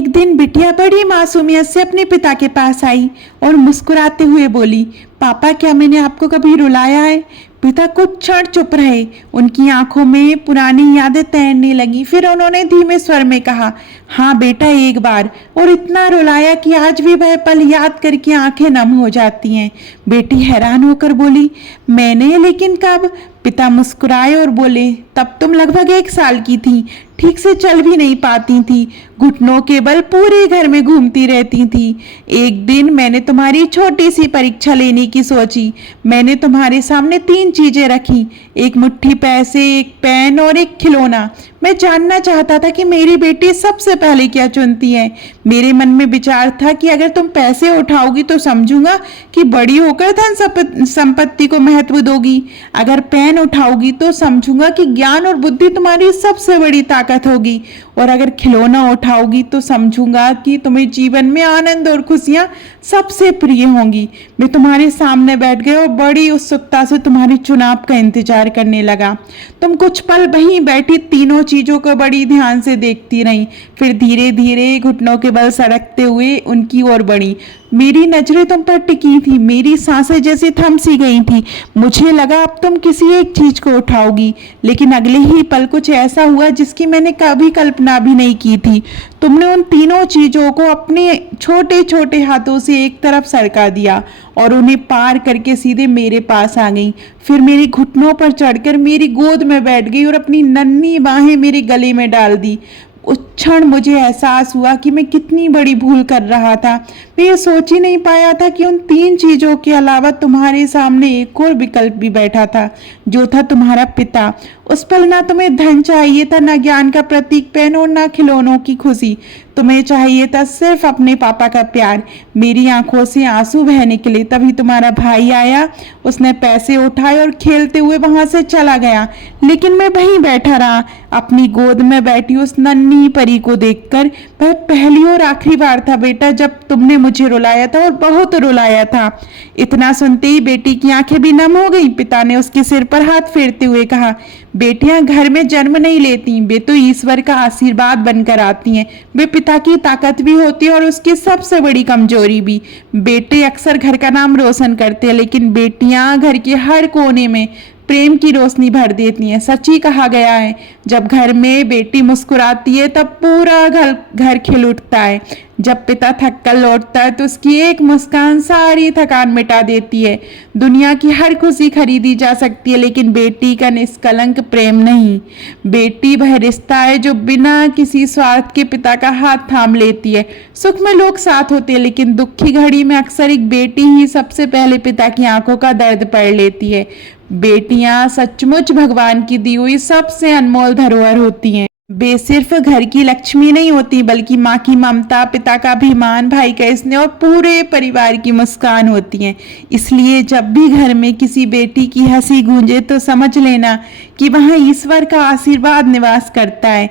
एक दिन बिटिया बड़ी मासूमियत से अपने पिता के पास आई और मुस्कुराते हुए बोली, पापा क्या मैंने आपको कभी रुलाया है? पिता कुछ क्षण चुप रहे। उनकी आंखों में पुरानी यादें तैरने लगी। फिर उन्होंने धीमे स्वर में कहा, हाँ बेटा, एक बार, और इतना रुलाया कि आज भी वह पल याद करके आंखें नम हो जाती हैं। बेटी हैरान होकर बोली, मैंने? लेकिन कब? पिता मुस्कुराए और बोले, तब तुम लगभग 1 साल की थी, ठीक से चल भी नहीं पाती थी, घुटनों के बल पूरे घर में घूमती रहती थी। एक दिन मैंने तुम्हारी छोटी सी परीक्षा लेने की सोची। मैंने तुम्हारे सामने 3 चीजें रखी, एक मुट्ठी पैसे, एक पेन और एक खिलौना। मैं जानना चाहता था कि मेरी बेटी सबसे पहले क्या चुनती है। मेरे मन में विचार था कि अगर तुम पैसे उठाओगी तो समझूंगा कि बड़ी होकर धन संपत्ति को महत्व दोगी। अगर पेन उठाओगी तो समझूंगा कि ज्ञान और बुद्धि तुम्हारी सबसे बड़ी ताकत होगी। और अगर खिलौना उठाओगी तो समझूंगा कि तुम्हें जीवन में आनंद और खुशियां सबसे प्रिय होंगी। मैं तुम्हारे सामने बैठ गया और बड़ी उत्सुकता से तुम्हारे चुनाव का इंतजार करने लगा। तुम कुछ पल वहीं बैठी तीनों चीजों को बड़ी ध्यान से देखती रही, फिर धीरे धीरे घुटनों के बल सड़कते हुए उनकी ओर बढ़ी। मेरी नजरें तुम पर टिकी थी, मेरी सांसें जैसे थम सी गई थी। मुझे लगा अब तुम किसी एक चीज को उठाओगी, लेकिन अगले ही पल कुछ ऐसा हुआ जिसकी मैंने कभी कल्पना भी नहीं की थी। तुमने उन तीनों चीजों को अपने छोटे छोटे हाथों से एक तरफ सरका दिया और उन्हें पार करके सीधे मेरे पास आ गई। फिर मेरे घुटनों पर चढ़कर मेरी गोद में बैठ गई और अपनी नन्ही बाहें मेरे गले में डाल दी। उस क्षण मुझे एहसास हुआ कि मैं कितनी बड़ी भूल कर रहा था। मैं ये सोच ही नहीं पाया था कि उन 3 चीजों के अलावा तुम्हारे सामने एक और विकल्प भी बैठा था, जो था तुम्हारा पिता। उस पल ना तुम्हें धन चाहिए था, ना ज्ञान का प्रतीक पेन और ना खिलौनों की खुशी। तुम्हें चाहिए था सिर्फ अपने पापा का प्यार। मेरी आंखों से आंसू बह निकले। तभी तुम्हारा भाई आया, उसने पैसे उठाए और खेलते हुए वहां से चला गया। लेकिन मैं वहीं बैठा रहा, अपनी गोद में बैठी उस नन्ही परी को देखकर। वह पहली और आखिरी बार था बेटा जब तुमने मुझे रुलाया था, और बहुत रुलाया था। इतना सुनते ही बेटी की आंखें भी नम हो गई। पिता ने उसके सिर पर हाथ फेरते हुए कहा, बेटियां घर में जन्म नहीं लेती, वे तो ईश्वर का आशीर्वाद बनकर आती हैं। वे पिता की ताकत भी होती है और उसकी सबसे बड़ी कमजोरी भी। बेटे अक्सर घर का नाम रोशन करते हैं, लेकिन बेटियां घर के हर कोने में प्रेम की रोशनी भर देती हैं। सच ही कहा गया है, जब घर में बेटी मुस्कुराती है तब पूरा घर खिल उठता है। जब पिता थक कर लौटता है तो उसकी एक मुस्कान सारी थकान मिटा देती है। दुनिया की हर खुशी खरीदी जा सकती है, लेकिन बेटी का निष्कलंक प्रेम नहीं। बेटी वह रिश्ता है जो बिना किसी स्वार्थ के पिता का हाथ थाम लेती है। सुख में लोग साथ होते हैं, लेकिन दुख की घड़ी में अक्सर एक बेटी ही सबसे पहले पिता की आंखों का दर्द पढ़ लेती है। बेटियां सचमुच भगवान की दी हुई सबसे अनमोल धरोहर होती हैं। वे सिर्फ घर की लक्ष्मी नहीं होती, बल्कि माँ की ममता, पिता का अभिमान, भाई का स्नेह और पूरे परिवार की मुस्कान होती हैं। इसलिए जब भी घर में किसी बेटी की हंसी गूंजे तो समझ लेना कि वहाँ ईश्वर का आशीर्वाद निवास करता है।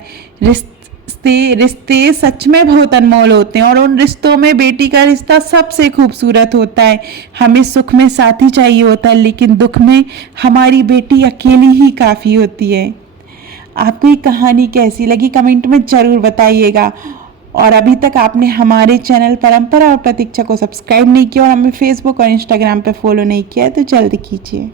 रिश्ते सच में बहुत अनमोल होते हैं, और उन रिश्तों में बेटी का रिश्ता सबसे खूबसूरत होता है। हमें सुख में साथी चाहिए होता है, लेकिन दुख में हमारी बेटी अकेली ही काफ़ी होती है। आपको ये कहानी कैसी लगी कमेंट में ज़रूर बताइएगा। और अभी तक आपने हमारे चैनल परंपरा और प्रतीक्षा को सब्सक्राइब नहीं किया और हमें फेसबुक और इंस्टाग्राम पे फॉलो नहीं किया है तो जल्दी कीजिए।